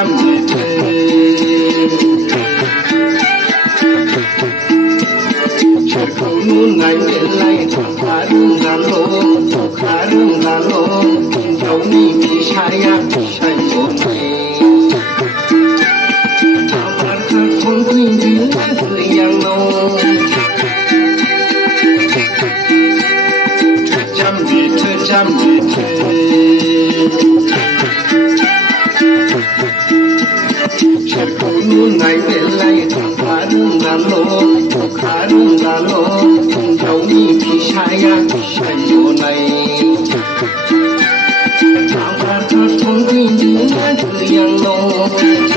ចាំនិយាយជាគូនួនណៃវាឡៃខារឿងដាឡូខារឿងដាឡូjau ni pichaya pichai moni abar kha khon tin din tu yang no jam di the Chako nu nai ve lai kharung da lo jau ni pichaya pichai moni abar kha khon tin din tu yang no